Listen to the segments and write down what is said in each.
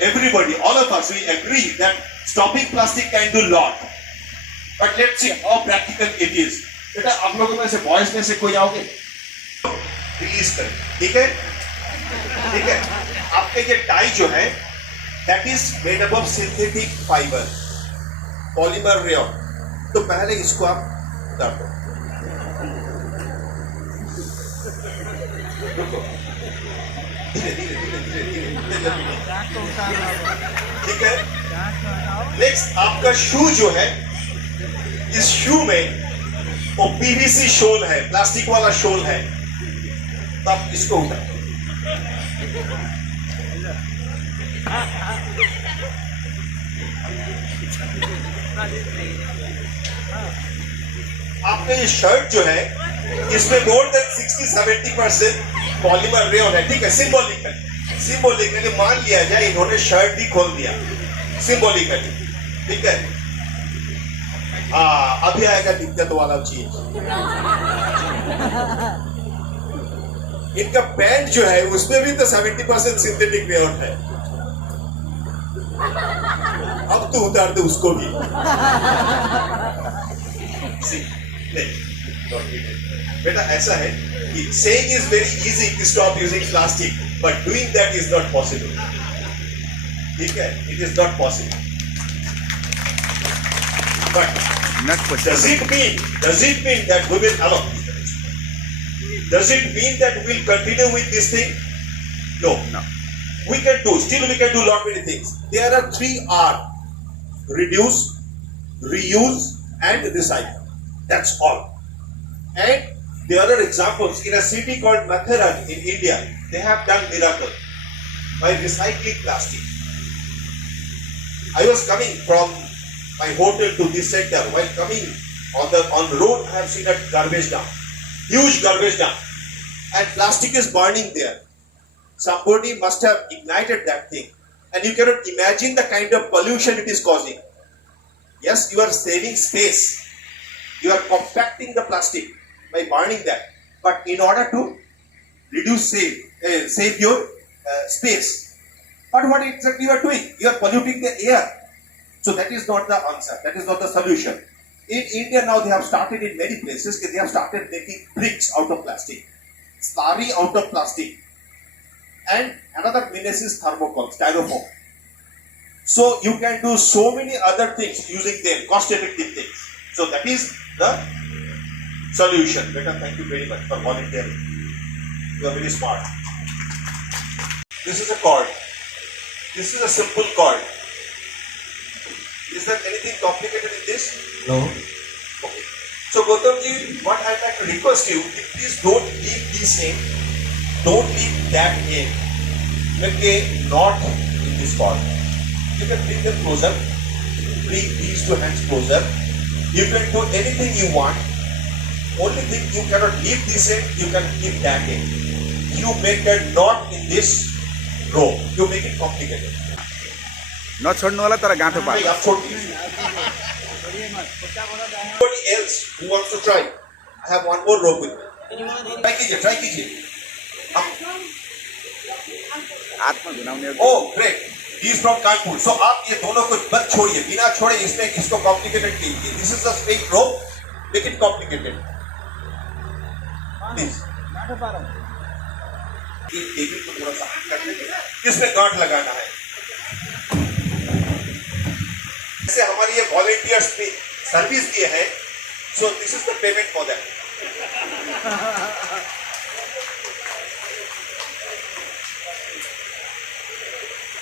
Everybody, all of us, we agree that stopping plastic can do lot. But let's see how practical it is. बेटा आप लोगों में से boys में से कोई आओगे रिलीज करें, ठीक है? ठीक है, आपके ये टाई जो है that is made up of synthetic fiber, polymer rayon. तो पहले इसको आप उतार दो, रुको, धीरे धीरे धीरे धीरे धीरे, ठीक है? नेक्स्ट आपका शू जो है, इस शू में वो पीवीसी शोल है, प्लास्टिक वाला शोल है, तो आप इसको उतार, आपका ये शर्ट जो है इसमें मोर देन 60-70% पॉलीमर रेयन है, ठीक है? सिंबॉलिकली मान लिया जाए इन्होंने शर्ट भी खोल दिया सिंबॉलिकली, ठीक है? अभी आएगा दिक्कत वाला चीज, इनका पैंट जो है उसमें भी तो 70% सिंथेटिक रेयन है। अब तो उतार दे उसको भी। बेटा ऐसा है कि saying is very easy to stop using plastic, but doing that is not possible. ठीक है? It is not possible. But does it mean that we will allow? Does it mean that we will continue with this thing? No. We can do lot many things. There are 3 R: reduce, reuse, and recycle. That's all. And there are examples in a city called Matharan in India. They have done miracle by recycling plastic. I was coming from my hotel to this center. While coming on the road, I have seen a garbage dump, huge garbage dump, and plastic is burning there. Somebody must have ignited that thing, and you cannot imagine the kind of pollution it is causing. Yes, you are saving space. You are compacting the plastic by burning that. But in order to save your space. But what exactly you are doing? You are polluting the air. So that is not the answer. That is not the solution. In India now they have started in many places. They have started making bricks out of plastic, slurry out of plastic, and another menace is thermocol, styrofoam. So you can do so many other things using them, cost-effective things. So that is the solution. Beta, thank you very much for volunteering. You are very smart. This is a cord. This is a simple cord. Is there anything complicated in this? No. Okay. So Gautam ji, what I'd like to request you, please don't leave this in. Don't leave that in. Make a knot in this cord. You can bring them closer. Bring these 2 hands closer. You can do anything you want. Only thing you cannot leave this in, you can keep that in. You make a knot in this rope. You make it complicated. नछोड्नु होला तर गाँठो पार। आप छोड़ दीजिए। Anybody else who wants to try? I have one more rope with me. Try कीजिए। हाथ में घुमाउने। Oh, great. He is from Kanpur. So आप ये दोनों को मत छोड़िए, बिना छोड़े इसमें इसको complicated कीजिए. This is a straight rope. Make it complicated. Please. ये टेबल को थोड़ा सा कर देंगे। इसमें गांठ लगाना है। जैसे हमारी ये वॉलंटियर्स ने सर्विस दिए है, so this is the payment for that.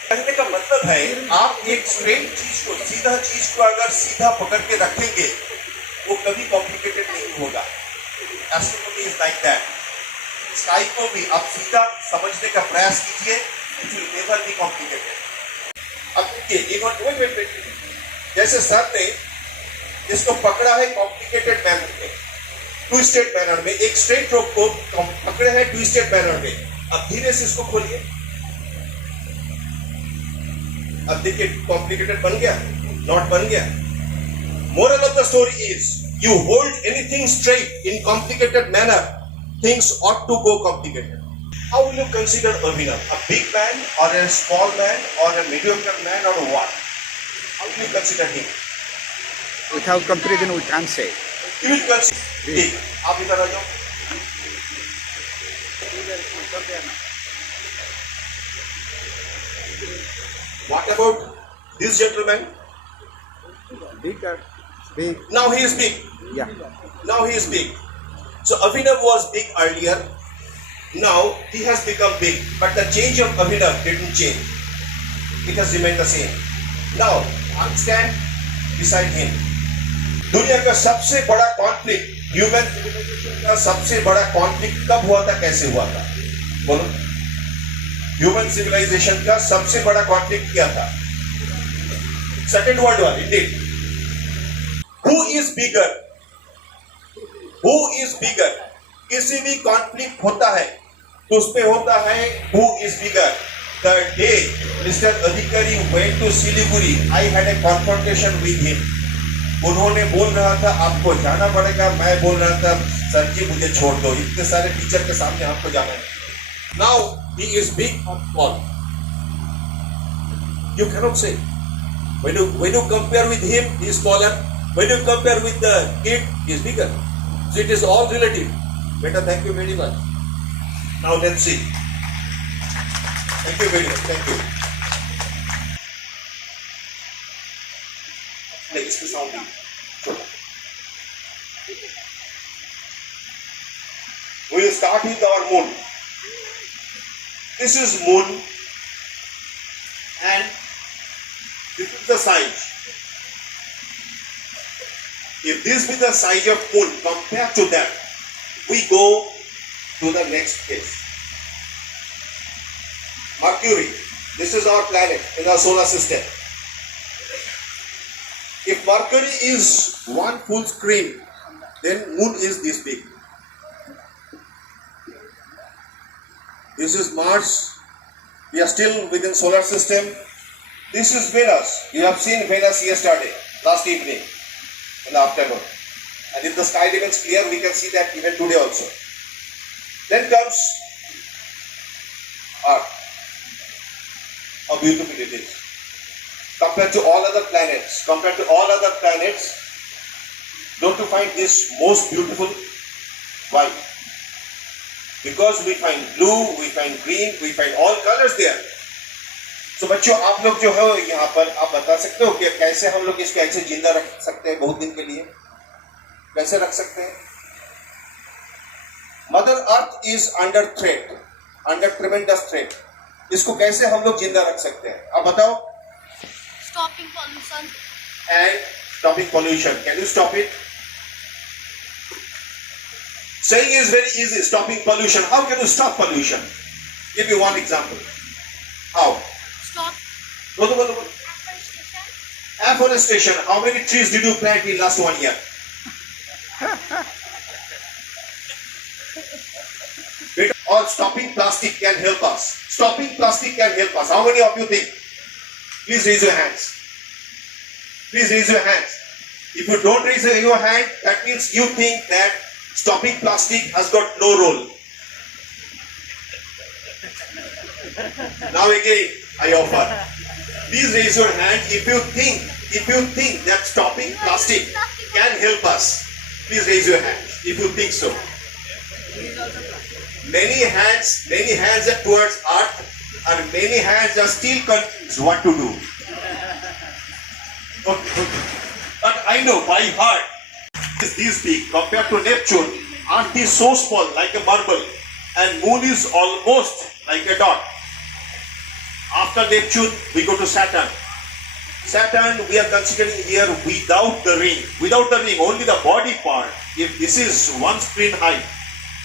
कहने का मतलब है आप एक स्ट्रेट चीज को, सीधा चीज को अगर सीधा पकड़ के रखेंगे वो कभी कॉम्प्लिकेटेड नहीं होगा. Astronomy is like that. Sky को भी आप सीधा समझने का प्रयास कीजिए, it will never be complicated. अब देखिए वेट, जैसे सर ने इसको पकड़ा है कॉम्प्लिकेटेड मैनर में, ट्विस्टेड मैनर में, एक स्ट्रेट रोप को पकड़े हैं ट्विस्टेड मैनर में. अब धीरे से इसको खोलिए. अब देखिए कॉम्प्लिकेटेड बन गया, नॉट बन गया. Moral of the story is you hold anything straight in complicated manner, things ought to go complicated. How will you consider Abhinav? A big man or a small man or a mediocre man or what? How will you consider him? Without comparison, we can't say. You will consider big. आप इधर आ जाओ. What about this gentleman? Bigger, big, Now he is big. yeah. Now he is big. So Abhinav was big earlier. Now he has become big. But the change of Abhinav didn't change. It has remained the same. Now, stand beside him. दुनिया का सबसे बड़ा conflict, human civilisation का सबसे बड़ा conflict कब हुआ था, कैसे हुआ था? बोलो. ह्यूमन सिविलाइजेशन का सबसे बड़ा कॉन्फ्लिक्ट क्या था? Second world war, indeed. Who is bigger? Who is bigger? किसी भी कॉन्फ्लिक्ट होता है तो उसमें होता है who is bigger. The day mister Adhikari went to Siliguri, I had a confrontation with him. उन्होंने बोल रहा था आपको जाना पड़ेगा, मैं बोल रहा था सर जी मुझे छोड़ दो, इतने सारे टीचर के सामने आपको जाना है. नाउ ही इज बिग और small, you cannot say. When you compare with him, he is smaller. When you compare with the kid, he is bigger. So it is all relative. Beta, thank you very much. Now let's see. Thank you very much. Thank you. Next is sound. We will start with our moon. This is moon, and this is the size. If this be the size of moon, compared to that, we go to the next case. Mercury. This is our planet in our solar system. If Mercury is one full screen, then moon is this big. This is Mars. We are still within solar system. This is Venus. You have seen Venus yesterday, last evening, in the afternoon. And if the sky remains clear, we can see that even today also. Then comes Earth. How beautiful it is. Compared to all other planets, don't you find this most beautiful? Why? Because we find blue, we find green, we find all colors there. So बच्चों, आप लोग जो है यहाँ पर आप बता सकते हो कि कैसे हम लोग इसको ऐसे जिंदा रख सकते हैं बहुत दिन के लिए? कैसे रख सकते हैं? Mother Earth is under threat, under tremendous threat. इसको कैसे हम लोग जिंदा रख सकते हैं? आप बताओ. Stopping pollution. And stopping pollution. Can you stop it? Saying is very easy. Stopping pollution. How can you stop pollution? Give me one example. How? Stop Bolo. afforestation. Afforestation. How many trees did you plant in last 1 year? Or stopping plastic can help us. Stopping plastic can help us. How many of you think? Please raise your hands. Please raise your hands. If you don't raise your hand, that means you think that stopping plastic has got no role. Now again, I offer. Please raise your hand if you think that stopping plastic can help us. Please raise your hand if you think so. Many hands are towards earth, and many hands are still confused what to do. Okay. But I know by heart, this big compared to Neptune, Earth is so small like a marble, and Moon is almost like a dot. After Neptune, we go to Saturn. Saturn we are considering here without the ring. Without the ring, only the body part. If this is one screen height,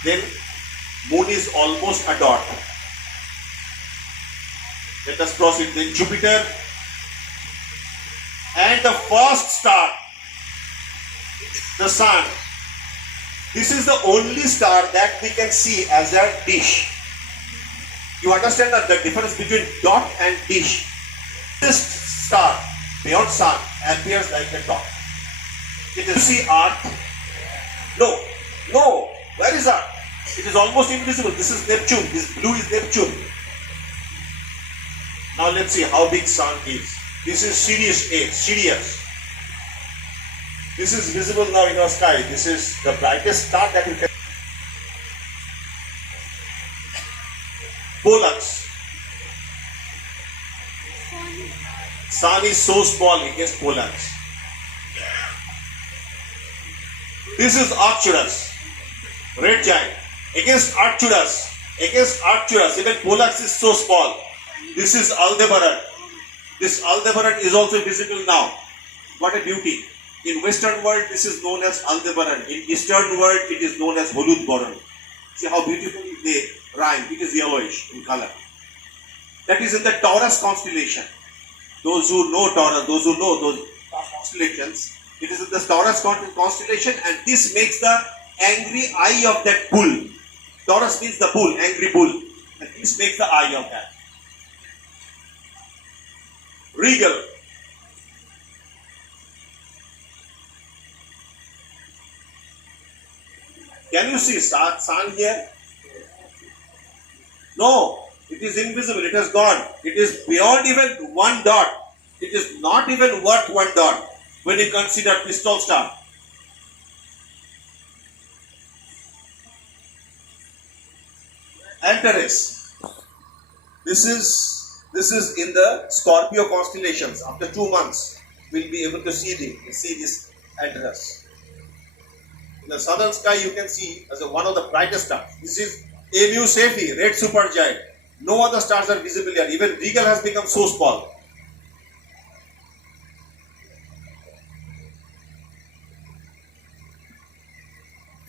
then Moon is almost a dot. Let us proceed. Then Jupiter. And the first star, the Sun. This is the only star that we can see as a dish. You understand that the difference between dot and dish? This star, beyond Sun, appears like a dot. It is see Earth. No. Where is Earth? It is almost invisible. This is Neptune. This blue is Neptune. Now let's see how big sun is. This is Sirius A, Sirius. This is visible now in our sky. This is the brightest star that you can. Pollux. Sun is so small against Pollux. This is Arcturus, red giant. Against Arcturus, even Pollux is so small. This is Aldebaran. This Aldebaran is also visible now. What a beauty. In Western world, this is known as Aldebaran. In Eastern world, it is known as Holudbaran. See how beautifully they rhyme. It is yellowish in color. That is in the Taurus constellation. Those who know Taurus, those who know those constellations, it is in the Taurus constellation, and this makes the angry eye of that bull. Taurus means the bull, angry bull. And this makes the eye of that. Regal. Can you see sun here? No, it is invisible, it has gone. It is beyond even one dot. It is not even worth one dot when you consider crystal star. Antares. This is in the Scorpio constellations. After 2 months, we'll be able to see this Antares. In the southern sky, you can see as one of the brightest stars. This is Mu Cephei, red supergiant. No other stars are visible here. Even Regal has become so small.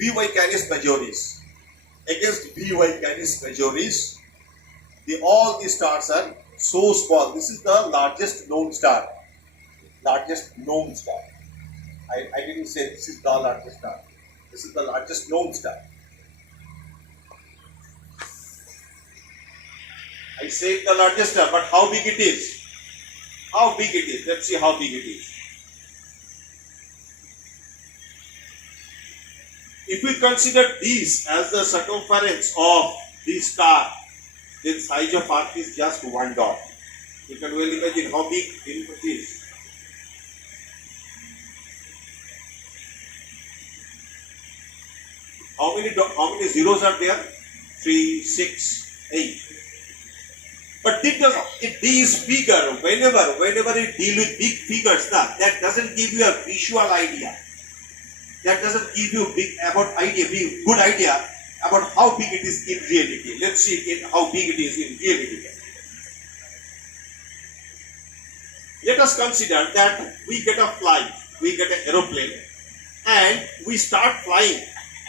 VY Canis Majoris. Against VY Canis Majoris, all these stars are so small. This is the largest known star. Largest known star. I didn't say this is the largest star. This is the largest known star. I say the largest star, but how big it is? How big it is? Let's see how big it is. If we consider these as the circumference of this star, then size of Earth is just one dot. You can well imagine how big it is. How many zeros are there? 3, 6, 8. But D is bigger. Whenever you deal with big figures, that doesn't give you a visual idea. That doesn't give you good idea about how big it is in reality. Let's see how big it is in reality. Let us consider that we get a flight, we get an aeroplane, and we start flying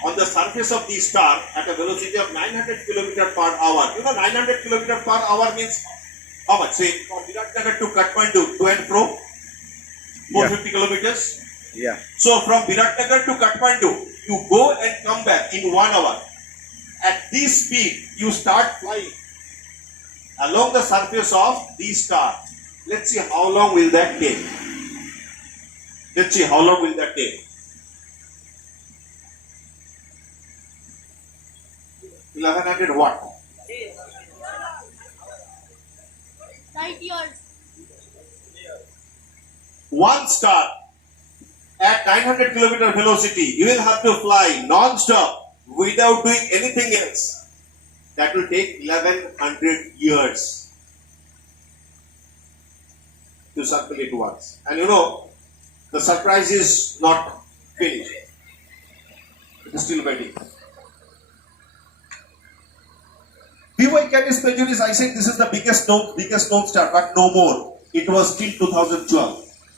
on the surface of the star at a velocity of 900 km per hour. You know 900 km per hour means how much? Say from Viratnagar to Kathmandu, to and fro, 450 kilometers. Yeah. So from Viratnagar to Kathmandu, you go and come back in 1 hour. At this speed, you start flying along the surface of the star. Let's see how long will that take. Let's see how long will that take. 1100 what? Light years. One star at 900 km velocity, you will have to fly non-stop without doing anything else. That will take 1100 years to circulate once. And you know, the surprise is not finished. It is still waiting. VY Canis Majoris, I said this is the biggest known star, but no more. It was till 2012.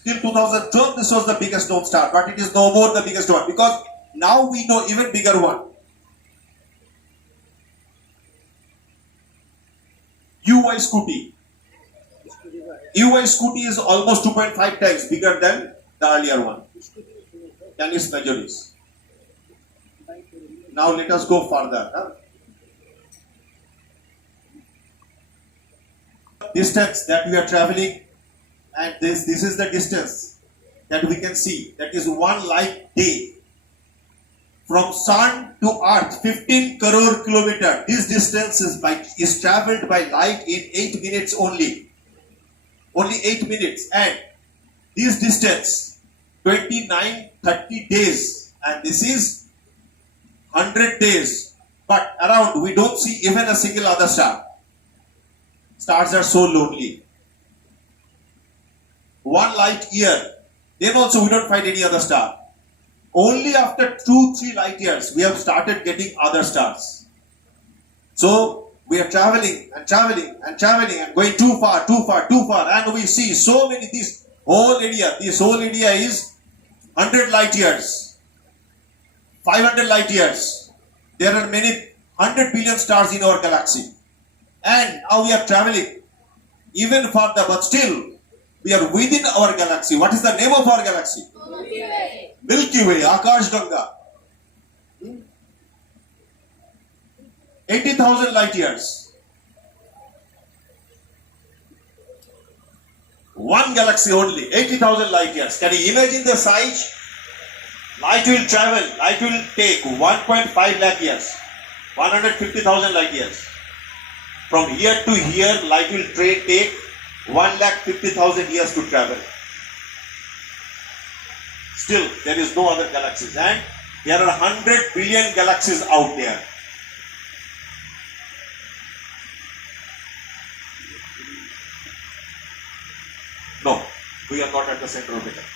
Till 2012, this was the biggest known star, but it is no more the biggest one, because now we know even bigger one. UY Scuti. UY Scuti is almost 2.5 times bigger than the earlier one. Canis Majoris. Now let us go further. Distance that we are traveling, and this is the distance that we can see. That is one light day from sun to earth, 15 crore kilometer. This distance is traveled by light in 8 minutes only. Only 8 minutes. And this distance, 29-30 days. And this is 100 days. But around, we don't see even a single other star. Stars are so lonely. 1 light year. Then also we don't find any other star. Only after 2-3 light years we have started getting other stars. So we are traveling and traveling and traveling and going too far, and we see so many. This whole area is 100 light years, 500 light years. There are many 100 billion stars in our galaxy, and now we are traveling even further, but still we are within our galaxy. What is the name of our galaxy? Milky Way. Milky Way, Akash Ganga. 80,000 light years. One galaxy only, 80,000 light years. Can you imagine the size? Light will travel, light will take 1.5 lakh years, 150,000 light years. From here to here, light will take 1,50,000 years to travel. Still, there is no other galaxies, and there are 100 billion galaxies out there. No, we are not at the center of the galaxy.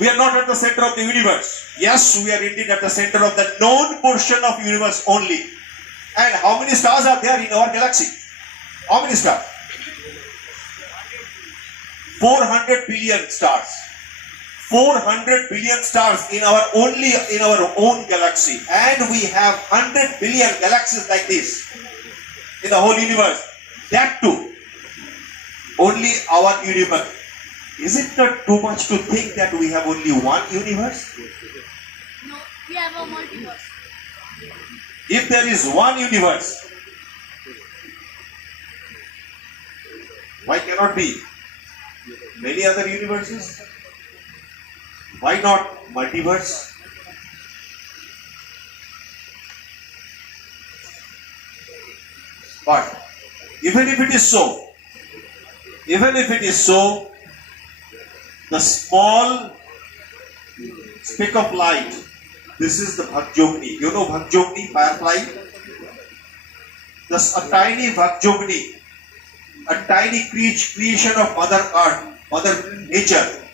We are not at the center of the universe. Yes, we are indeed at the center of the known portion of universe only. And how many stars are there in our galaxy? How many stars? 400 billion stars. 400 billion stars in our own galaxy. And we have 100 billion galaxies like this in the whole universe. That too, only our universe. Is it not too much to think that we have only one universe? No, we have a multiverse. If there is one universe, why cannot be many other universes? Why not multiverse? But even if it is so, the small speck of light, this is the Bhagjogni. You know Bhagjogni, firefly? A tiny Bhagjogni, a tiny creation of Mother Earth, Mother Nature,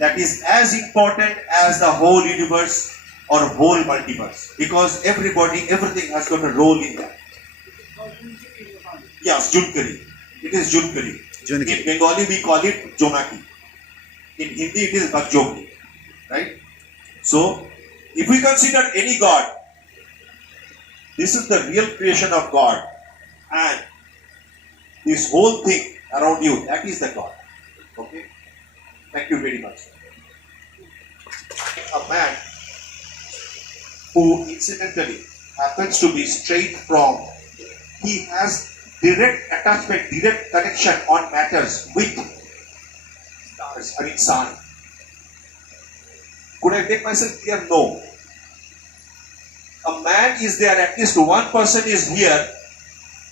that is as important as the whole universe or whole multiverse. Because everything has got a role in that. Yes, Junkari. It is Junkari. In Bengali we call it Jonaki. In Hindi it is Bhagjogni. Right? So, if we consider any God, this is the real creation of God. And this whole thing around you, that is the God. Okay? Thank you very much. A man who incidentally happens to be straight from, he has direct attachment, direct connection on matters with stars, sun. Could I make myself clear? No. A man is there, at least one person is here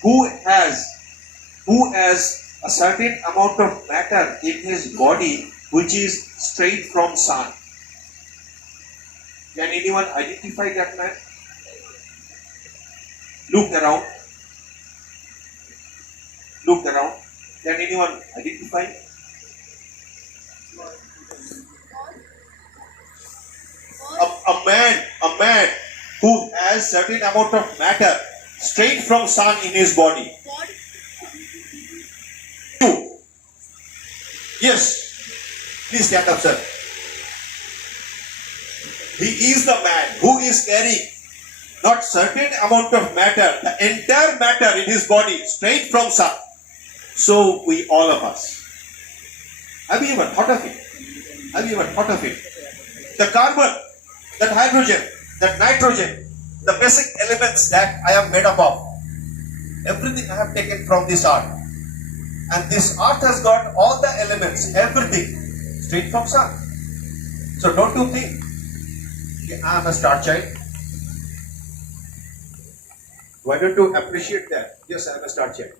who has a certain amount of matter in his body which is straight from sun. Can anyone identify that man? Look around. Can anyone identify? A man who has certain amount of matter straight from sun in his body. God. You. Yes. Please stand up, sir. He is the man who is carrying not certain amount of matter, the entire matter in his body straight from sun. So we all of us. Have you ever thought of it? The carbon, that hydrogen, that nitrogen, the basic elements that I am made up of, everything I have taken from this earth. And this earth has got all the elements, everything straight from sun. So don't you think I am a star child? Why don't you appreciate that? Yes, I am a star child.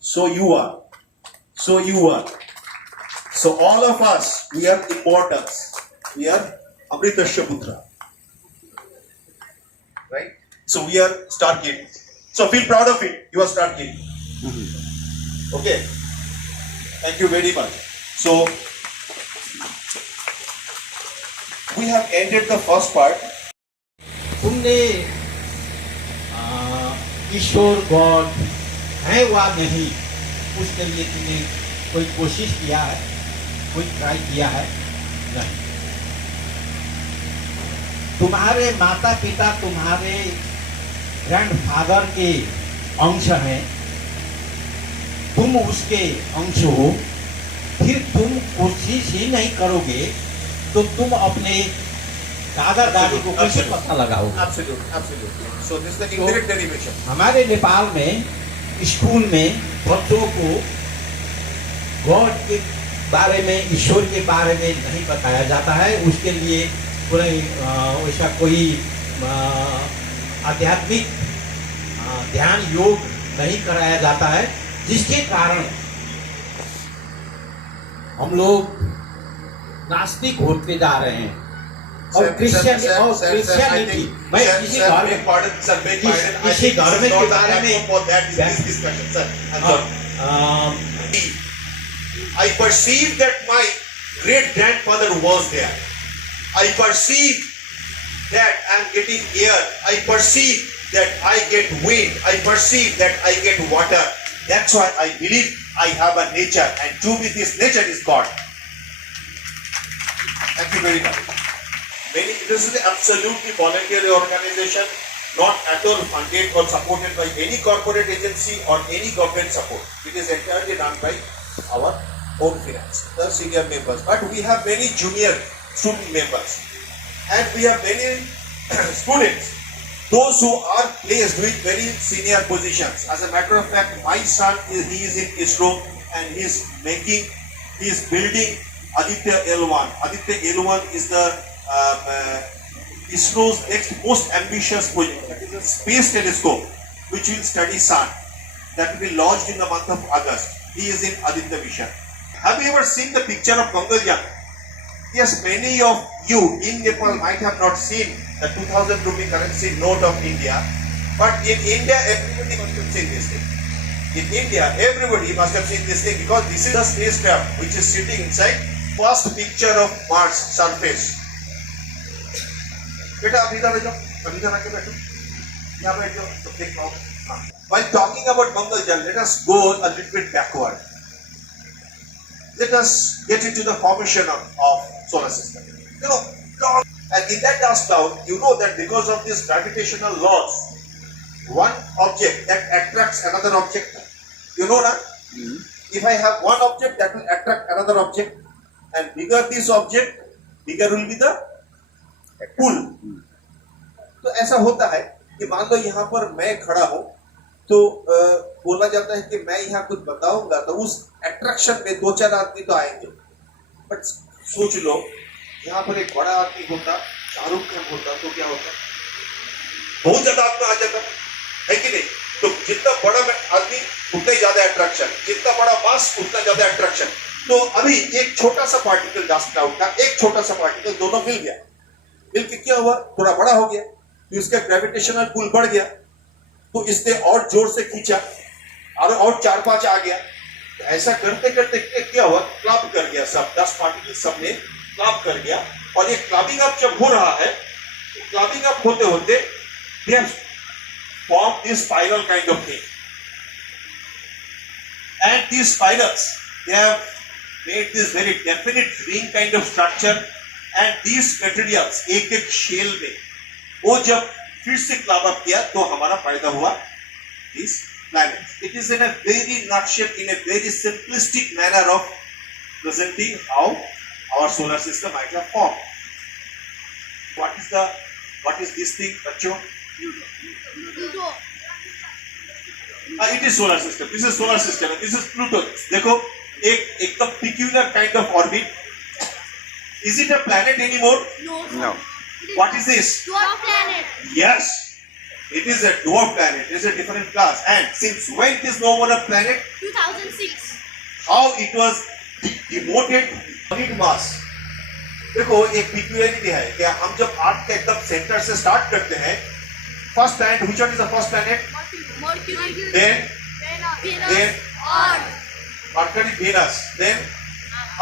So you are. So you are. So all of us, we are immortals. We are Amritasya Putra. Right? So we are Stargate. So feel proud of it. You are Stargate. Okay. Thank you very much. So we have ended the first part. तुमने ईश्वर God है वा नहीं, उसके लिए तुमने कोई कोशिश किया है, कोई ट्राई किया है? नहीं। तुम्हारे माता पिता तुम्हारे ग्रैंडफादर के अंश हैं, तुम उसके अंश हो, फिर तुम कोशिश ही नहीं करोगे तो तुम अपने दादा दादी को कैसे पता लगाओगे? Absolutely, absolutely. So this is the indirect derivation. हमारे नेपाल में स्कूल में बच्चों को गॉड के बारे में, ईश्वर के बारे में नहीं बताया जाता है। उसके लिए वैसा कोई आध्यात्मिक ध्यान योग नहीं कराया जाता है, जिसके कारण हम लोग नास्तिक होते जा रहे हैं। और क्रिश्चियनिटी, मैं किसी घर में के बारे में I perceive that my great grandfather was there. I perceive that I am getting air. I perceive that I get wind. I perceive that I get water. That's why I believe I have a nature, and to me this nature is God. Thank you very much. This is an absolutely voluntary organization, not at all funded or supported by any corporate agency or any government support. It is entirely done by our own finance, the senior members. But we have many junior student members, and we have many students, those who are placed with very senior positions. As a matter of fact, my son he is in ISRO, and he is building Aditya L1. Aditya L1 is the ISRO's next most ambitious project. That is a space telescope which will study sun. That will be launched in the month of August. He is in Aditya Mission. Have you ever seen the picture of Mangalyaan? Yes, many of you in Nepal might have not seen the 2000 rupee currency note of India, but in India everybody must have seen this thing. In India everybody must have seen this thing, because this is a spacecraft which is sitting inside first picture of Mars surface. बेटा आप इधर आ जाओ, अब इधर आके बैठो, यहाँ बैठ जाओ, तो देख पाओ। While talking about Mangalyaan, let us go a little bit backward. Let us get into the formation of solar system. You know, and in that dust cloud, you know that because of these gravitational laws, one object that attracts another object. You know that? If I have one object, that will attract another object, and bigger this object, bigger will be the पुल। तो ऐसा होता है कि मान लो यहाँ पर मैं खड़ा हूँ, तो बोला जाता है कि मैं यहाँ कुछ बताऊंगा तो उस अट्रैक्शन में दो चार आदमी तो आएंगे। बट सोच लो, यहाँ पर एक बड़ा आदमी होता, शाहरुख खान होता, तो क्या होता? बहुत ज्यादा आदमी आ जाता है कि नहीं? तो जितना बड़ा आदमी उतना ही ज्यादा अट्रैक्शन, जितना बड़ा मास उतना ज्यादा अट्रैक्शन। तो अभी एक छोटा सा पार्टिकल डस्ट क्लाउड का, एक छोटा सा पार्टिकल दोनों मिल गया, मिलके क्या हुआ? थोड़ा बड़ा हो गया, तो इसका ग्रेविटेशनल पुल बढ़ गया, तो इसने और जोर से खींचा और 4-5 आ गया। तो ऐसा करते करते क्या हुआ? क्लब कर गया, सब 10 पार्टिकल सब ने क्लब कर गया। और ये क्लबिंग अप जब हो रहा है, तो क्लबिंग अप होते होते they have formed this spiral kind of thing, and these spirals they have made this very definite ring kind of structure. And these materials एक एक शेल में वो जब फिर से क्लब अप किया तो हमारा पैदा हुआ these planets. It is in a very nutshell, in a very simplistic manner of presenting how our solar system might have formed. What is this thing, बच्चों? It is solar system. This is solar system. This is Pluto. देखो एकदम peculiar kind of orbit. Is it a planet anymore? No. Sir. No. What is this? Dwarf planet. Yes, it is a dwarf planet. It is a different class. And since when it is no more a planet? 2006. How it was demoted solid mass. देखो एक peculiarity है कि हम जब art के एकदम centre से start करते हैं, first planet, which one is the first planet? Mercury. Then Venus. Then- Earth. Mercury, Venus, then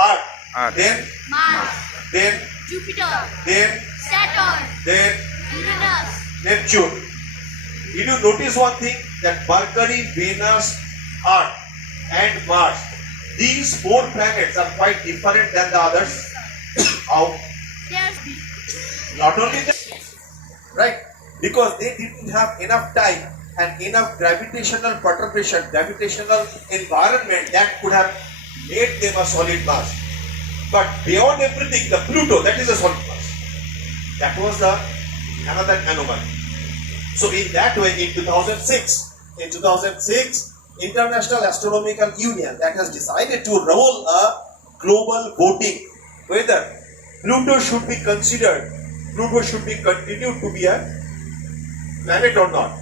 Earth, Earth. then Mars. Jupiter. then Saturn. Uranus. Neptune. Did you notice one thing? That Mercury, Venus, Earth, and Mars, these four planets are quite different than the others. How? There's Not only that, right? Because they didn't have enough time and enough gravitational perturbation, gravitational environment that could have made them a solid mass. But beyond everything, the Pluto, that is a solid mass. That was the another anomaly. So in that way, in 2006, International Astronomical Union that has decided to roll a global voting whether Pluto should be considered, Pluto should be continued to be a planet or not.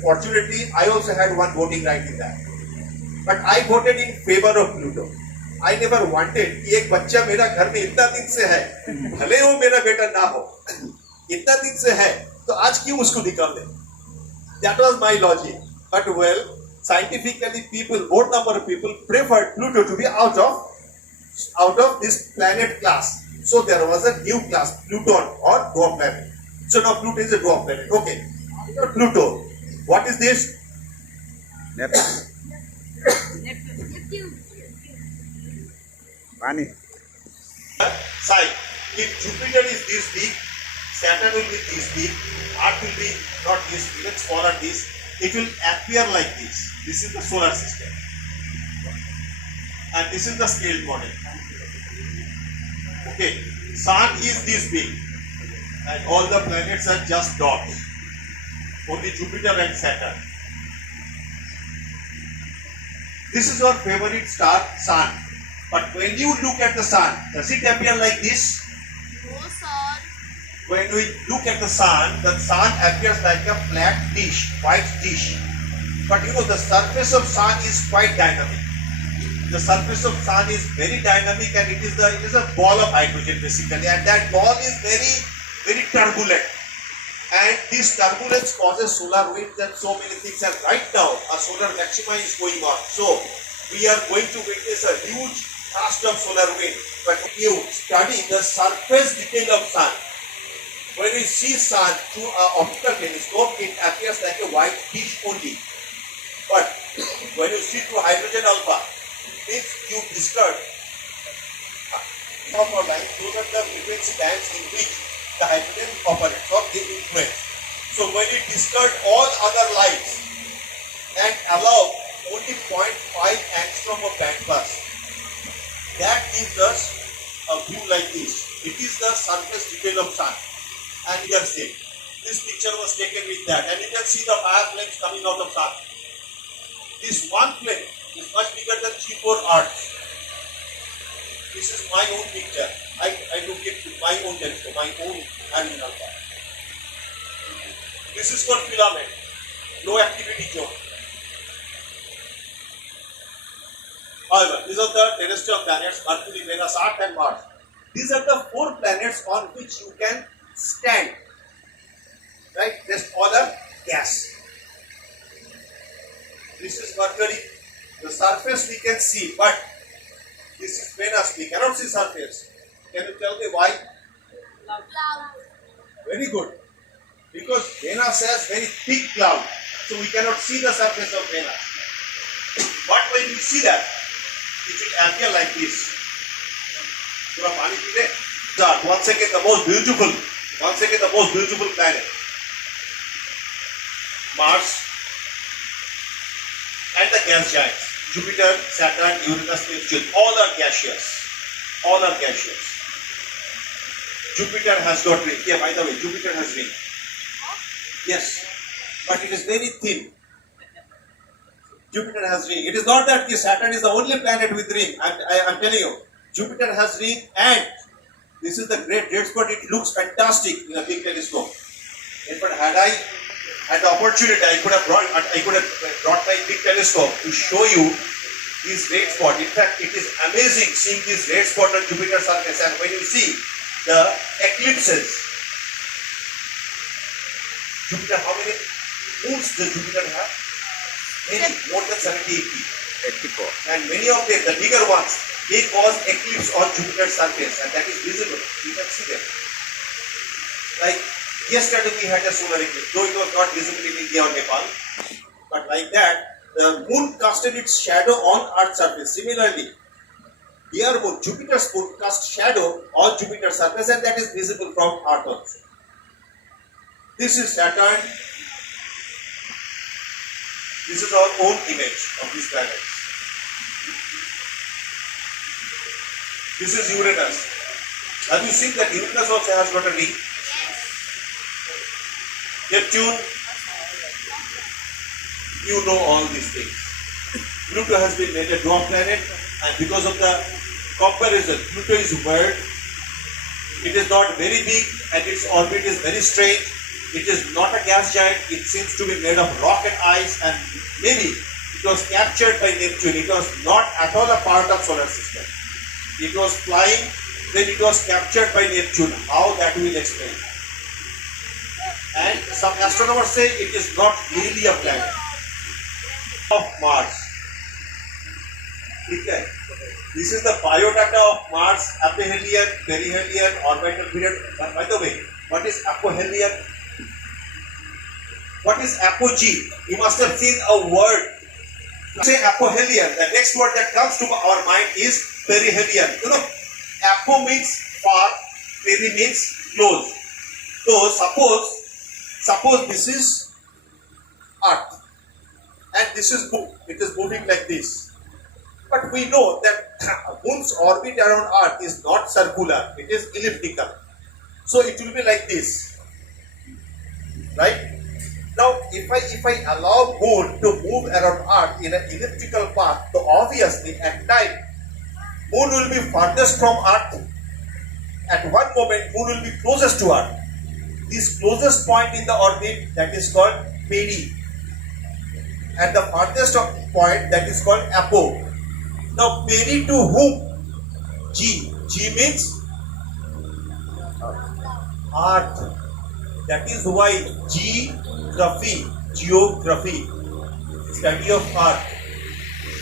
Fortunately, I also had one voting right in that. But I voted in favor of Pluto. I never wanted कि एक बच्चा मेरा घर में इतना दिन से है, भले वो मेरा बेटा ना हो, इतना दिन से है, तो आज क्यों उसको निकाल दे? That was my logic. But well, scientifically, more number of people preferred Pluto to be out of this planet class. So there was a new class, Pluton or dwarf planet. So now Pluto is a dwarf planet. Okay. Now Pluto. What is this? Neptune. Pani. Sign. If Jupiter is this big, Saturn will be this big, Earth will be not this big, it's smaller this. It will appear like this. This is the solar system. And this is the scaled model. Okay. Sun is this big. And all the planets are just dots. Only Jupiter and Saturn. This is your favorite star, Sun. But when you look at the Sun, does it appear like this? no sun. When we look at the sun appears like a flat dish, white dish. But you know, the surface of sun is quite dynamic. The surface of sun is very dynamic, and it is a ball of hydrogen basically, and that ball is very, very turbulent. And this turbulence causes solar winds and so many things. And right now, a solar maxima is going on. So we are going to witness a huge blast of solar wind. But if you study the surface detail of sun, when you see sun through an optical telescope, it appears like a white dish only. But when you see through hydrogen alpha, if you discard copper lines, those are the frequency bands in which the hydrogen operates or they influence. So when you discard all other lights and allow only 0.5 angstrom of bandpass, that gives us a view like this. It is the surface detail of sun. And you can see, this picture was taken with that, and you can see the fire flames coming out of sun. This one flame is much bigger than 3-4 Earths. This is my own picture. I took it with my own telescope, my own animal bar. This is called filament, low activity zone. However, these are the terrestrial planets, Mercury, Venus, Earth and Mars. These are the 4 planets on which you can stand. Right? Rest all are gas. This is Mercury. The surface we can see, but this is Venus. We cannot see surface. Can you tell me why? Cloud. Very good. Because Venus has very thick cloud, so we cannot see the surface of Venus. But when we see that, it will appear like this. पूरा पानी P ले. Once again, the most beautiful planet, Mars, and the gas giants, Jupiter, Saturn, Uranus, Neptune, all are gaseous. Jupiter has got ring. Yeah, by the way, Jupiter has ring. Yes, but it is very thin. Jupiter has ring. It is not that Saturn is the only planet with ring. I'm telling you, Jupiter has ring, and this is the great red spot. It looks fantastic in a big telescope. In fact, had I had the opportunity, I could have brought my big telescope to show you this red spot. In fact, it is amazing seeing this red spot on Jupiter's surface. And when you see the eclipses, Jupiter, how many moons does Jupiter have? Many, more than 70, 80. 84. And many of them, the bigger ones, they cause eclipse on Jupiter's surface, and that is visible. You can see them. Like yesterday we had a solar eclipse, though it was not visible in India or Nepal. But like that, the moon casted its shadow on Earth's surface. Similarly, their moon, Jupiter's moon, cast shadow on Jupiter's surface, and that is visible from Earth also. This is Saturn. This is our own image of these planets. This is Uranus. Have you seen that Uranus also has got a ring? Neptune. You know all these things. Pluto has been made a dwarf planet, and because of the comparison, Pluto is weird. It is not very big, and its orbit is very strange. It is not a gas giant. It seems to be made of rock and ice, and maybe it was captured by Neptune. It was not at all a part of solar system. It was flying, then it was captured by Neptune. How that will explain. And some astronomers say it is not really a planet. Of Mars. Okay. This is the biodata of Mars: aphelion, perihelion, orbital period. By the way, what is aphelion? What is apogee? You must have seen a word. Say aphelion. The next word that comes to our mind is perihelion. You know, apho means far, peri means close. So suppose this is Earth, and this is Moon. It is moving like this. But we know that Moon's orbit around Earth is not circular. It is elliptical. So it will be like this, right? Now, if I allow Moon to move around Earth in an elliptical path, so obviously at time, Moon will be farthest from Earth. At one moment, Moon will be closest to Earth. This closest point in the orbit, that is called peri, and the farthest point, that is called apo. Now, peri to whom? G. G means Earth. That is why geography, study of Earth.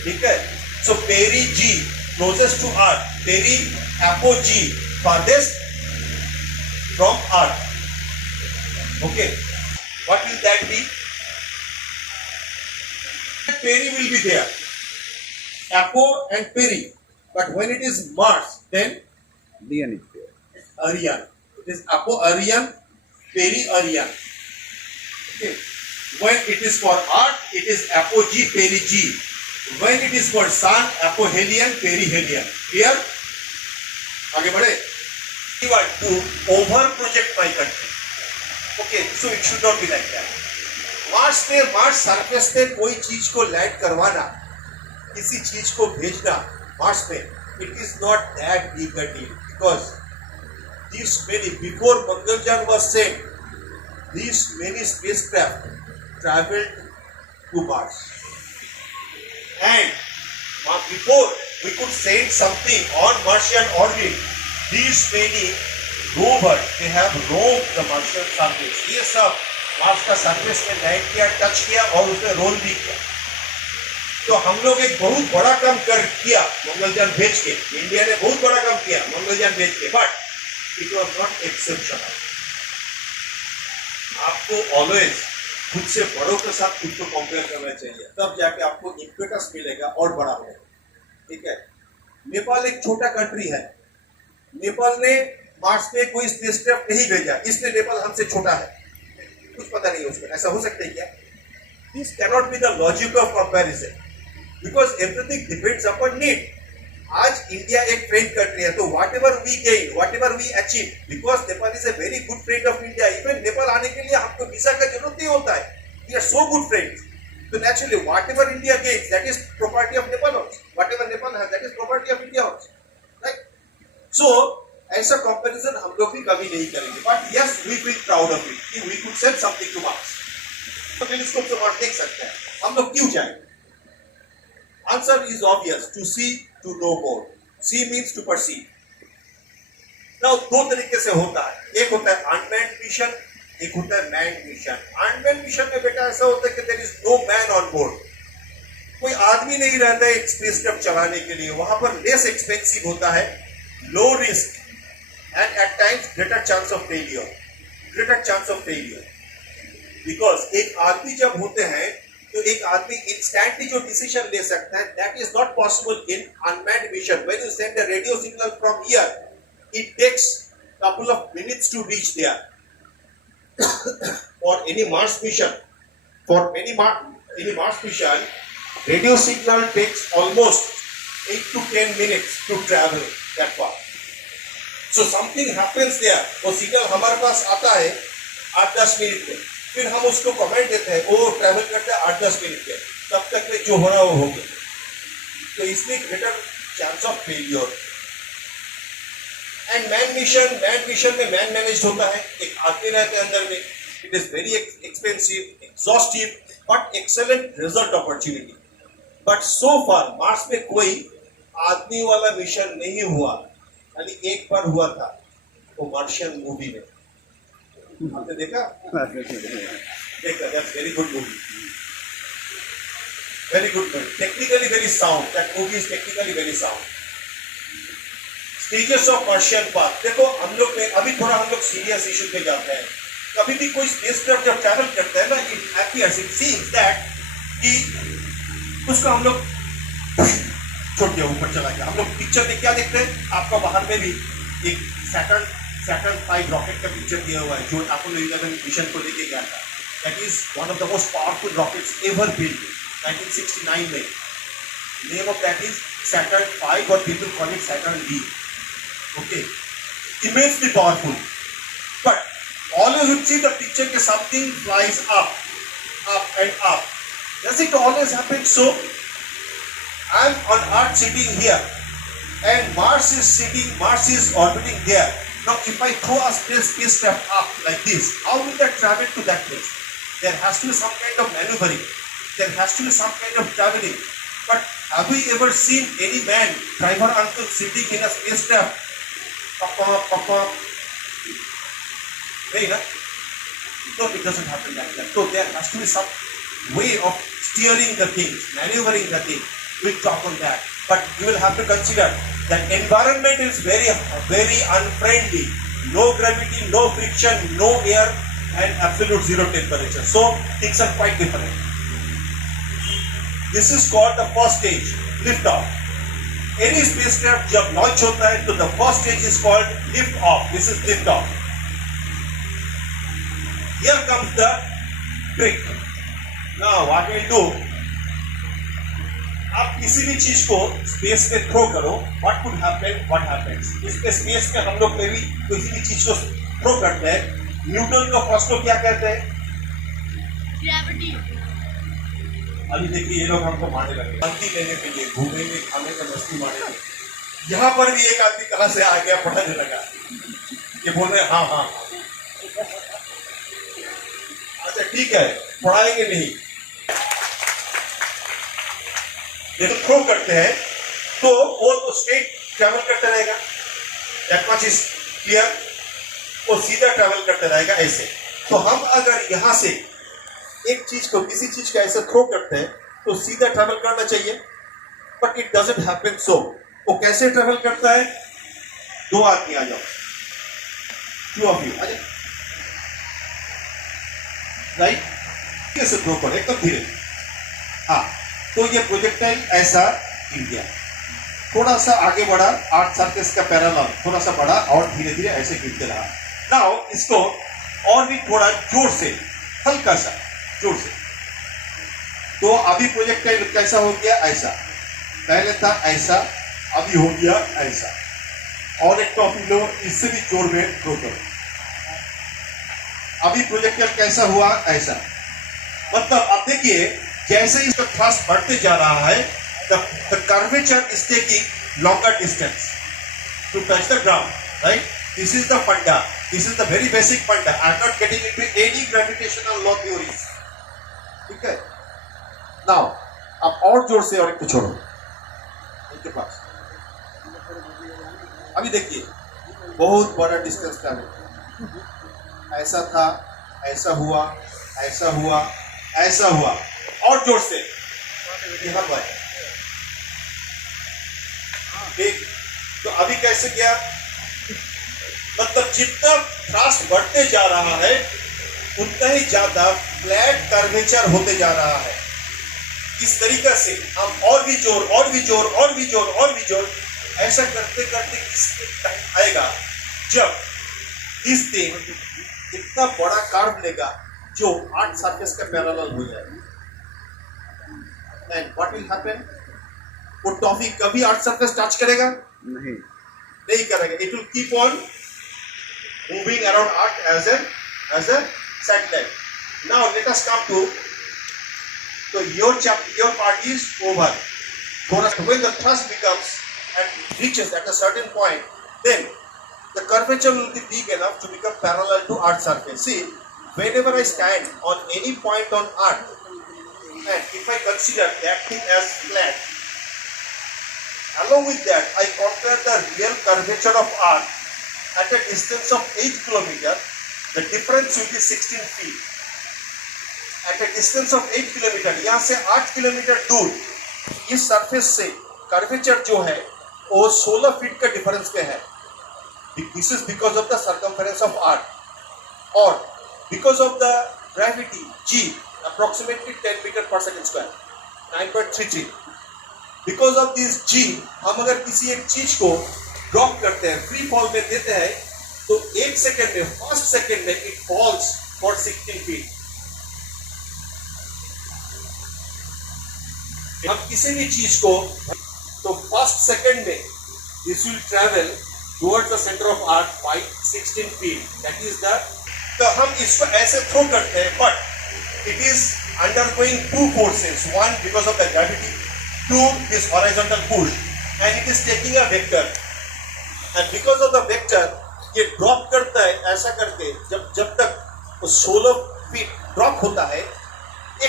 Okay? So peri G, closest to Earth. Peri apogee, farthest from Earth. Okay? What will that be? Peri will be there. Apo and peri. But when it is Mars, then Lian is there. Arian. It is apo-Arian, peri-Arian. Okay. When it is for Earth, it is apogee, perigee. When it is for Sun, apohelion, perihelion. Clear? आगे बढ़े. You want to over-project my country. Okay, so it should not be like that. Mars surface पे कोई चीज को land करवाना, किसी चीज को भेजना Mars पे, it is not that big a deal, because these many, before Mangalyaan was sent, these many spacecraft traveled to Mars. And before we could send something on Martian orbit, these many rovers, they have roamed the Martian surface. ये सब Mars का surface में land किया, touch किया और उसमें role भी किया. तो हम लोग एक बहुत बड़ा काम किया मंगलयान भेज के. इंडिया ने बहुत बड़ा काम किया मंगलयान भेज के, but it was not exceptional. आपको ऑलवेज खुद से बड़ों के साथ खुद को कंपेयर करना चाहिए, तब जाके आपको इम्पेटस मिलेगा और बड़ा होगा. ठीक है. नेपाल एक छोटा कंट्री है. नेपाल ने मार्स पे कोई स्पेसक्राफ्ट नहीं भेजा, इसलिए नेपाल हमसे छोटा है. कुछ पता नहीं उसको. ऐसा हो सकता है क्या? This cannot be the logic of comparison, because everything depends upon need. आज इंडिया एक फ्रेंड कंट्री है, तो whatever we gain, whatever we achieve, because Nepal is a very good friend of India. Even Nepal आने के लिए हमको visa का जरूरत नहीं होता है. We are so good friends. So naturally, whatever India gains, that is property of Nepal also. Whatever Nepal has, that is property of India also. Right? So, ऐसा comparison हम लोग भी कभी नहीं करेंगे. But yes, we feel proud of it. कि we could send something to Mars. तो telescope से मार्स देख सकते हैं. हम लोग क्यों जाएंगे? Answer is obvious. To see, to know more. See means to perceive. Now, दो तरीके से होता है. एक होता है unmanned mission, एक होता है मैन्ड मिशन. अनमैन्ड मिशन में बेटा ऐसा होता है कि there is no man on board. कोई आदमी नहीं रहता है एक स्पेसक्राफ्ट चलाने के लिए. वहां पर लेस एक्सपेंसिव होता है, low risk and at times greater chance of failure. Greater chance of failure because एक आदमी जब होते हैं तो एक आदमी इंस्टेंटली जो डिसीजन ले सकता है, that is not possible in unmanned mission. When you send a radio signal from here, it takes couple of minutes to reach there. For any Mars mission, radio signal takes almost 8 to 10 minutes to travel that far. So something happens there. वो signal हमारे पास आता है 8-10 minute में, फिर हम उसको comment देते हैं, वो ट्रैवल करता है 8-10 मिनट में, तब तक में जो हो रहा हो गया. तो इसलिए greater chance of failure. And man mission में मैन मैनेज होता है, एक आदमी रहते हैं अंदर में. It is very expensive, exhaustive, but excellent result opportunity. But so far Mars में कोई आदमी वाला मिशन नहीं हुआ. खाली एक बार हुआ था, वो मार्शियन मूवी में. आपने देखा? That's very good movie. Very good movie. Technically very sound. That movie is technically very sound. Stages of Martian path. देखो हम लोग में अभी थोड़ा हम लोग सीरियस इशू पे जाते हैं. कभी भी कोई स्पेसक्राफ्ट जब ट्रैवल करता है ना, it appears, it seems that कि उसको हम लोग छोड़ दिया, ऊपर चला गया. हम लोग पिक्चर में क्या देखते हैं, आपका बाहर में भी एक सैटर्न 5 रॉकेट का पिक्चर दिया हुआ है जो अपोलो 11 मिशन को लेके गया था. That is one of the most powerful rockets ever build 1969 में. Name of that is Saturn 5 or people call it Saturn V. Okay, immensely powerful. But always you see the picture that something flies up and up. Does it always happen so? I'm on Earth sitting here, and Mars is orbiting there. Now, if I throw a spacecraft up like this, how will that travel to that place? There has to be some kind of maneuvering. There has to be some kind of traveling. But have we ever seen any man, driver uncle, sitting in a spacecraft? Papa. Hey, no, it doesn't happen like that. So there has to be some way of steering the things, maneuvering the thing. We'll talk on that. But you will have to consider that environment is very, very unfriendly. No gravity, no friction, no air, and absolute zero temperature. So things are quite different. This is called the first stage, lift off. Any spacecraft जब launch होता है तो the first stage is called lift off. This is lift off. Here comes the trick. Now what we'll do? आप किसी भी चीज को space में थ्रो करो, what could happen? What happens? इसके स्पेस में हम लोग कभी किसी भी चीज को थ्रो करते हैं. न्यूटन का फर्स्ट को क्या कहते हैं? ग्रेविटी. अभी देखिए ये लोग हमको मारने लगे, शांति लेने के लिए, घूमेंगे, खाने का मस्ती मारेंगे. यहाँ पर भी एक आदमी कहाँ से आ गया, पढ़ाने लगा. ये बोल रहे हाँ. अच्छा ठीक है, पढ़ाएंगे नहीं. देखो थ्रो करते हैं तो वो तो स्ट्रेट ट्रैवल करता रहेगा. That much is clear. वो सीधा ट्रैवल करता रहेगा ऐसे. तो हम अगर यहाँ से एक चीज को, किसी चीज का ऐसे थ्रो करते हैं तो सीधा ट्रैवल करना चाहिए. But it doesn't happen so. वो कैसे ट्रैवल करता है? 2 आदमी आ जाओ, 2 ऑफ यू आ जाओ. राइट, कैसे थ्रो करो एकदम धीरे. हाँ, तो ये प्रोजेक्टाइल ऐसा गिर गया, थोड़ा सा आगे बढ़ा, अर्थ सरफेस का पैरेलल थोड़ा सा बढ़ा और धीरे धीरे ऐसे गिरते रहा. नाउ इसको और भी थोड़ा जोर से, हल्का सा जोर से. तो अभी प्रोजेक्टाइल कैसा हो गया? ऐसा. पहले था ऐसा, अभी हो गया ऐसा. और एक टॉपिक लो, इससे भी जोर में थ्रो करो. अभी प्रोजेक्टाइल कैसा हुआ? ऐसा. मतलब आप देखिए जैसे इसका थ्रस्ट बढ़ते जा रहा है, the curvature is taking longer distance to touch the ground, right? This is the funda. This is the very basic funda. I am not getting into any gravitational law theories. ठीक है? Now, अब और जोर से और एक छोड़ो इनके पास। अभी देखिए बहुत बड़ा डिस्टेंस ट्रैवल, ऐसा था, ऐसा हुआ, ऐसा हुआ, ऐसा हुआ, और जोर से यहाँ पर ठीक। तो अभी कैसे गया? मतलब जितना थ्रस्ट बढ़ते जा रहा है उतना ही ज्यादा फ्लैट कर्वेचर होते जा रहा है। इस तरीके से हम और भी जोर, और भी जोर, और भी जोर, और भी जोर, ऐसा करते करते किस टाइम आएगा जब इस थिंग इतना बड़ा कर्व लेगा जो आर्ट सरफेस के पैरेलल हो जाएगा। And what will happen? वो टॉफी कभी आर्ट सरफेस टच करेगा? नहीं करेगा। It will keep on moving around earth as a satellite. Now let us come to, so your part is over. When the thrust becomes and reaches at a certain point, then the curvature will be big enough to become parallel to Earth's surface. See, whenever I stand on any point on Earth, and if I consider that thing as flat, along with that, I compare the real curvature of Earth at a distance of 8 km, the difference will be 16 feet. At a distance of 8 kilometre, यहाँ से 8 kilometre दूर इस surface से curvature जो है वो 16 feet का difference पे है। This is because of the circumference of earth और because of the gravity g approximately 10 metre per second square 9.33। Because of this g हम अगर किसी एक चीज को ड्रॉप करते हैं, फ्री फॉल में देते हैं, तो 1 सेकेंड में, फर्स्ट सेकेंड में इट फॉल्स फॉर 16 फीट। हम किसी भी चीज को तो फर्स्ट सेकंड में this will travel towards the centre of earth by 16 feet. That is the, तो हम इसको ऐसे थ्रो करते हैं, but it is undergoing two forces, one because of the gravity, two this horizontal push, and it is taking a vector, and because of the vector ये drop करता है ऐसा करके जब तक वो 16 फीट ड्रॉप होता है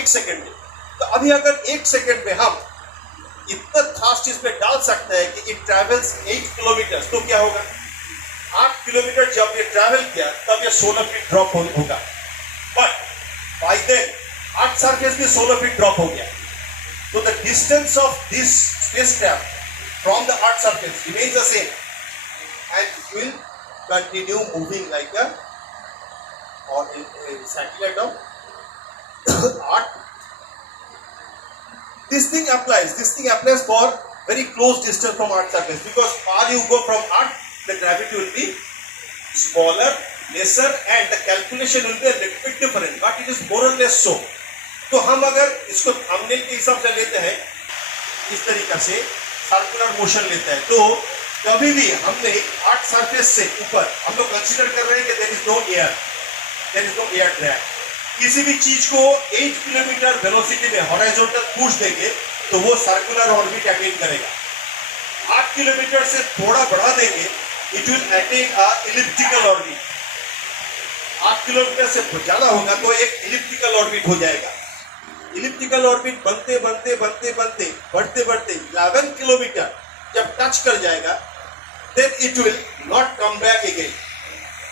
1 सेकंड में। तो अभी अगर 1 सेकंड में हम इतना थ्रस्ट इसमें डाल सकते हैं कि इट ट्रैवल्स 8 किलोमीटर, तो क्या होगा? 8 किलोमीटर जब ये ट्रैवल किया तब ये 16 फीट ड्रॉप होगा, but by then earth surface भी 16 फीट ड्रॉप हो गया। तो the distance of this spacecraft from the earth surface remains the same and it will continue moving like a satellite of earth. This thing applies for very close distance from Earth's surface, because far you go from Earth, the gravity will be smaller, lesser, and the calculation will be a little bit different, but it is more or less so. तो हम अगर इसको thumbnail के हिसाब से लेते हैं, इस तरीके से सर्कुलर मोशन लेते हैं, तो कभी भी हमने अर्थ सरफेस से ऊपर हम लोग कंसीडर कर रहे हैं कि there is no air drag. किसी भी चीज को 8 किलोमीटर वेलोसिटी में हॉरिजॉन्टल पुश देंगे तो वो सर्कुलर ऑर्बिट अटेन करेगा। 8 किलोमीटर से थोड़ा बढ़ा देंगे, it will attain a elliptical orbit. 8 kilometre से ज्यादा होगा तो एक इलिप्टिकल ऑर्बिट हो जाएगा। इलिप्टिकल ऑर्बिट बनते बनते बनते बनते बढ़ते बढ़ते 11 किलोमीटर जब टच कर जाएगा, then it will not come back again.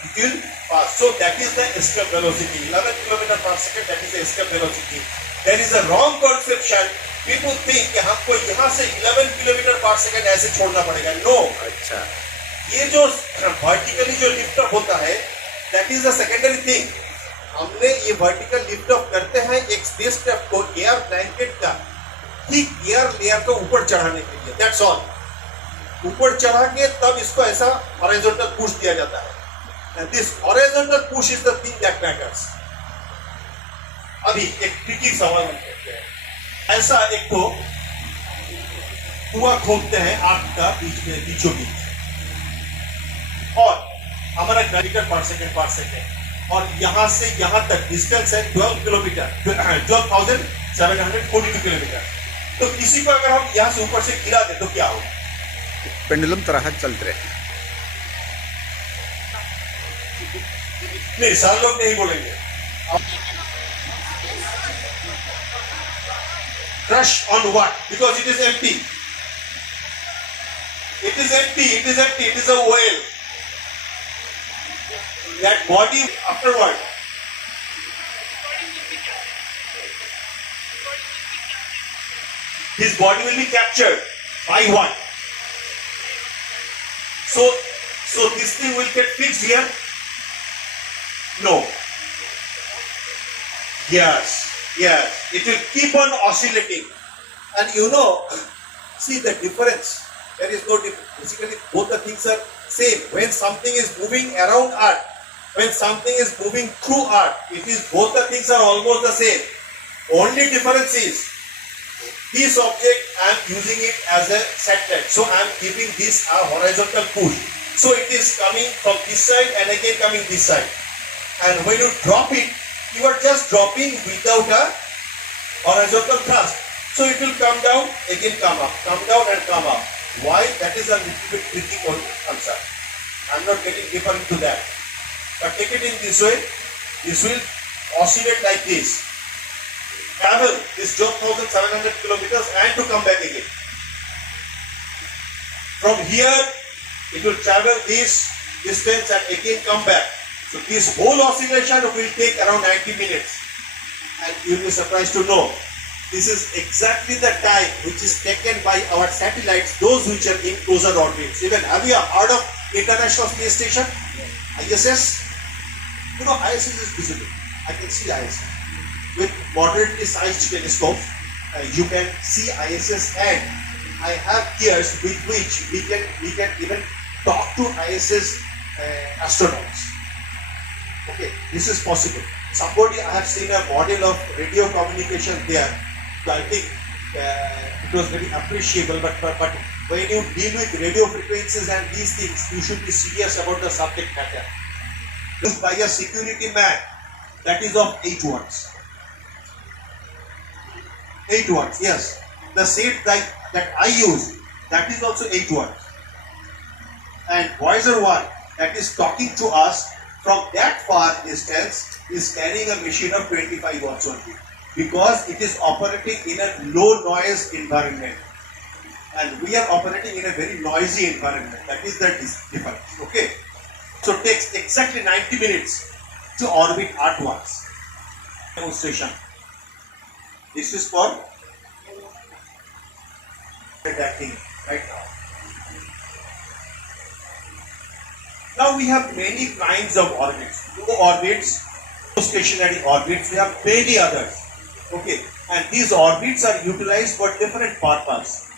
It will pass. So that is the escape velocity. 11 km per second. That is the escape velocity. There is a wrong conception. People think कि हमको यहाँ से 11 km per second ऐसे छोड़ना पड़ेगा. No. अच्छा। ये जो vertically जो lift up होता है, that is the secondary thing. हमने ये vertical lift up करते हैं एक spacecraft को air blanket का ठीक air layer को ऊपर चढ़ाने के लिए. That's all. ऊपर चढ़ा के तब इसको ऐसा horizontal push दिया जाता है। And this horizontal push is the thing that matters. अभी एक ट्रिकी सवाल करते हैं। ऐसा एक तो कुआं खोदते हैं आग का बीचों बीच और हमारा किलोमीटर पर सेकंड और यहाँ से यहाँ तक डिस्टेंस है 12 किलोमीटर 12,742 किलोमीटर। तो किसी को अगर हम यहाँ से ऊपर से गिरा दे तो क्या होगा? पेंडुलम तरह चलते रहे। नहीं, सारे लोग नहीं बोलेंगे। Crush on what? Because it is empty. It is empty. It is empty. It is a whale. That body afterward. His body will be captured by what? So this thing will get fixed here? No. Yes. It will keep on oscillating. And see the difference. There is no difference. Basically, both the things are same. When something is moving around Earth, when something is moving through Earth, both the things are almost the same. Only difference is this object I am using it as a satellite. So I am giving this a horizontal push. So it is coming from this side and again coming this side. And when you drop it, you are just dropping without a horizontal thrust. So it will come down, again come up, come down and come up. Why? That is a little bit tricky answer. I am not getting deeper into that. But take it in this way. This will oscillate like this. Travel this 12,700 kilometers and to come back again. From here, it will travel this distance and again come back. So this whole oscillation will take around 90 minutes. And you will be surprised to know, this is exactly the time which is taken by our satellites, those which are in closer orbits. Even have you heard of International Space Station? ISS? ISS is visible. I can see ISS. With moderately sized telescope, you can see ISS, and I have gears with which we can even talk to ISS astronauts. Okay, this is possible. Somebody, I have seen a model of radio communication there. So I think it was very appreciable. But when you deal with radio frequencies and these things, you should be serious about the subject matter. Used by a security man, that is of 8 watts. 8 watts, yes. The set that I use, that is also 8 watts. And Voyager 1, that is talking to us from that far distance, is carrying a machine of 25 watts only. Because it is operating in a low noise environment. And we are operating in a very noisy environment. That is the difference. Okay. So it takes exactly 90 minutes to orbit Earth once. Demonstration. This is for that thing right now. Now we have many kinds of orbits. Low orbits, stationary orbits. We have many others. Okay, and these orbits are utilized for different purposes.